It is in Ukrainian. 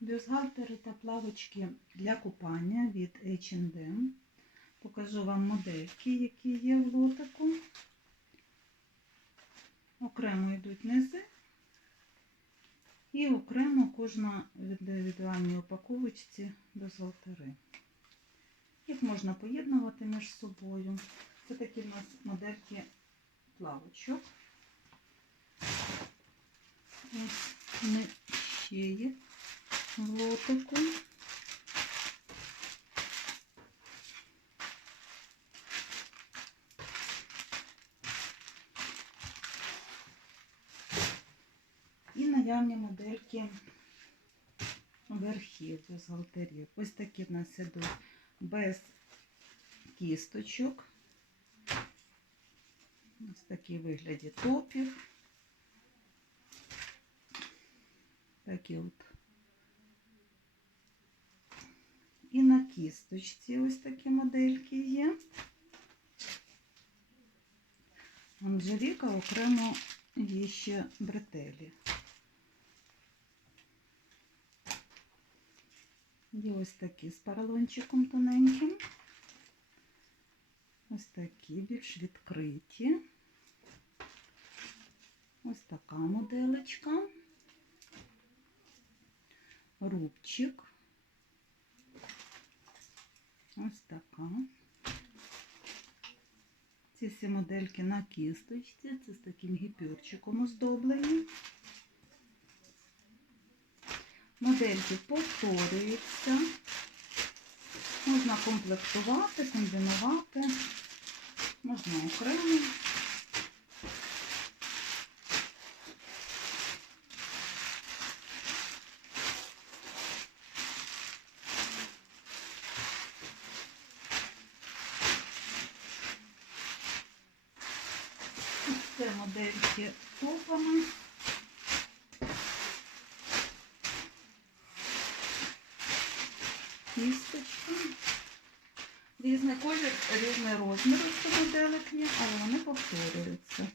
Бюстгальтери та плавочки для купання від H&M. Покажу вам модельки, які є в лотику. Окремо йдуть низи. І окремо кожна в індивідуальній упаковочці бюстгальтери. Їх можна поєднувати між собою. Це такі в нас модельки плавочок. Ось вони ще є лотику. І наявні модельки верхів з галтерів. Ось такі в нас ідуть без кісточок. Ось такі вигляді топів. Такі от. І на кісточці ось такі модельки є. Анжеліка окремо є ще бретелі. Є ось такі з поролончиком тоненьким. Ось такі більш відкриті. Ось така моделечка. Рубчик. Ось така. Ці всі модельки на кісточці, це з таким гіпюрчиком оздоблені. Модельки повторюються. Можна комплектувати, комбінувати, можна окремо. Це модельки топами. Кісточки. Різний колір, різний розмір у цих є, але вони повторюються.